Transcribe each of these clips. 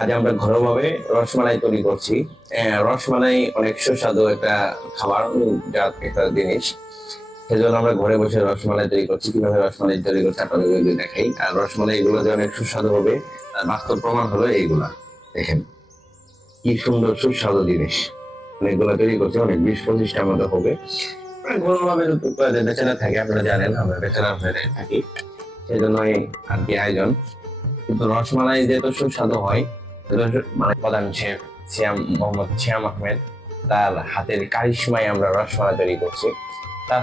আজ আমরা ঘরোয়াভাবে রসমালাই তৈরি করছি। রসমালাই অনেক সুস্বাদু একটা খাবার, জাত একটা জিনিস। সেজন্য আমরা ঘরে বসে রসমালাই তৈরি করছি। কিভাবে রসমালাই তৈরি করছি আপনাদের যদি দেখাই। আর রসমালাই এগুলো যে অনেক সুস্বাদু হবে তার বাস্তব প্রমাণ হলো এইগুলা। দেখেন কি সুন্দর সুস্বাদু জিনিস। অনেকগুলো তৈরি করছি, অনেক 20-25টার মতো হবে। ঘরোয়াভাবে বেচারা থাকে, আপনারা জানেন আমরা বেচারা হয়ে থাকি, সেই জন্যই আর কি আয়োজন। কিন্তু রসমালাই যে এত সুস্বাদু হয়, মানে প্রধান শেফ শ্যাম আহমেদ, তার হাতের কারিশমায় আমরা রসমালাই তৈরি করছি। তার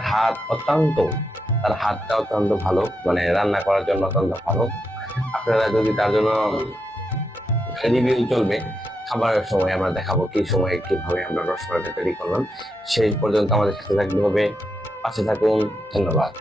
তার হাতটা অত্যন্ত ভালো, মানে রান্না করার জন্য অত্যন্ত ভালো। আপনারা যদি তার জন্য রিভিউ চলবে, খাবারের সময় আমরা দেখাবো কি সময় কিভাবে আমরা রসমালাইটা তৈরি করলাম। সেই পর্যন্ত আমাদের সাথে থাকতে হবে, পাশে থাকুন। ধন্যবাদ।